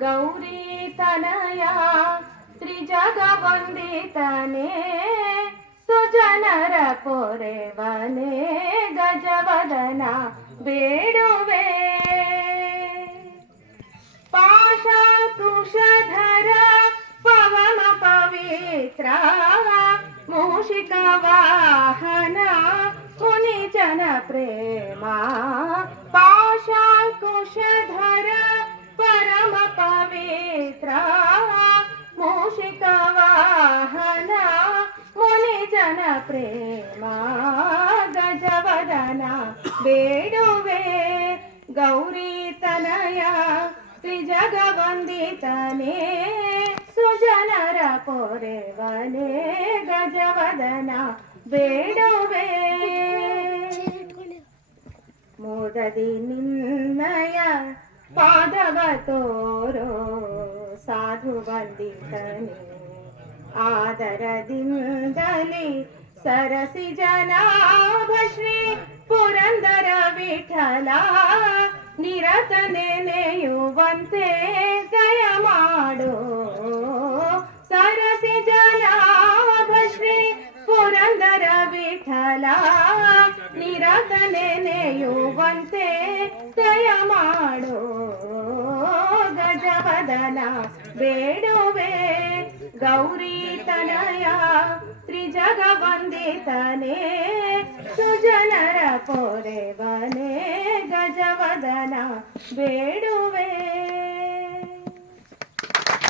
ಗೌರಿ ತನಯ ತ್ರಿಜಗವಂದಿತನೇ ಸುಜನರ ಪೊರೆವನೇ ಗಜವದನ ಬೇಡುವೆ ಪಾಶಕುಶಧರ ಪವನ ಪವಿತ್ರ ಮೂಷಿಕ ವಾಹನ ಮುನಿಜನ ಪ್ರೇಮ ಮುನಿಜನ ಪ್ರೇಮ ಗಜವದನ ಬೇಡುವೆ ಗೌರಿ ತನಯ ತ್ರಿಜಗವಂದಿತನೇ ಸುಜನರ ಪೊರೆವನೇ ಗಜವದನ ಬೇಡುವೆ ಮೋದದಿ ನಿನ್ನಯ ಪಾದವ ತೋರೋ ಸಾಧು ವಂದಿತನೇ ಆದರದಿಂದಲೇ ಸರಸಿ ಜನಾಭ ಶ್ರೀ ಪುರಂದರ ವಿಠಲ ನಿರತ ನೆನೆಯುವಂತೆ ದಯ ಮಾಡು. ಸರಸಿ ಜನಾಭ ಶ್ರೀ ಪುರಂದರ ವಿಠಲ ನಿರತ ನೆನೆಯುವಂತೆ ದಯ ಮಾಡು. ಗಜವದನ ಬೇಡುವೆ ಗೌರಿ ತನಯ ತ್ರಿಜಗ ವಂದಿತನೇ ಸುಜನರ ಪೊರೆವನೇ ಗಜವದನ ಬೇಡುವೆ